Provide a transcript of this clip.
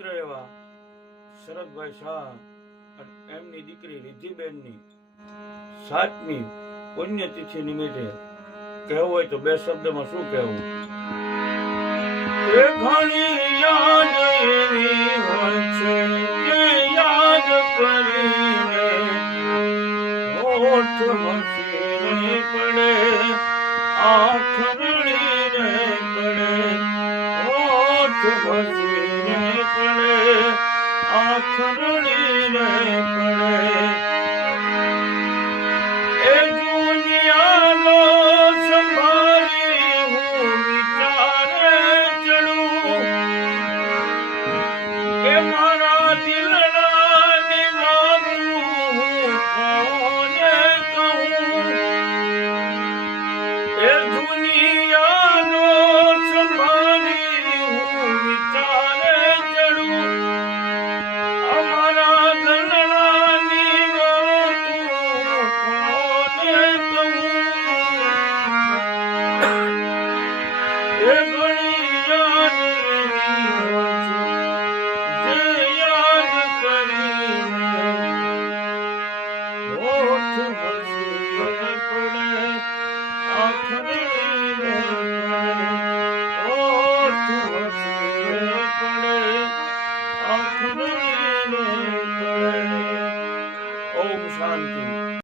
પવિત્ર એવા શરદભાઈ શાહ અને એમની દીકરી રિદ્ધિબેનની 7મી પુણ્યતિથિ નિમિત્તે કહેવું હોય તો 2 શબ્દમાં શું કહેવું? ઘણી યાદ એવી હોય છે કે યાદ કરીને હોઠ હસીને પડે, આંખ રડીને પડે, હોઠ હસીને પડે, આંખ રડીને પડે.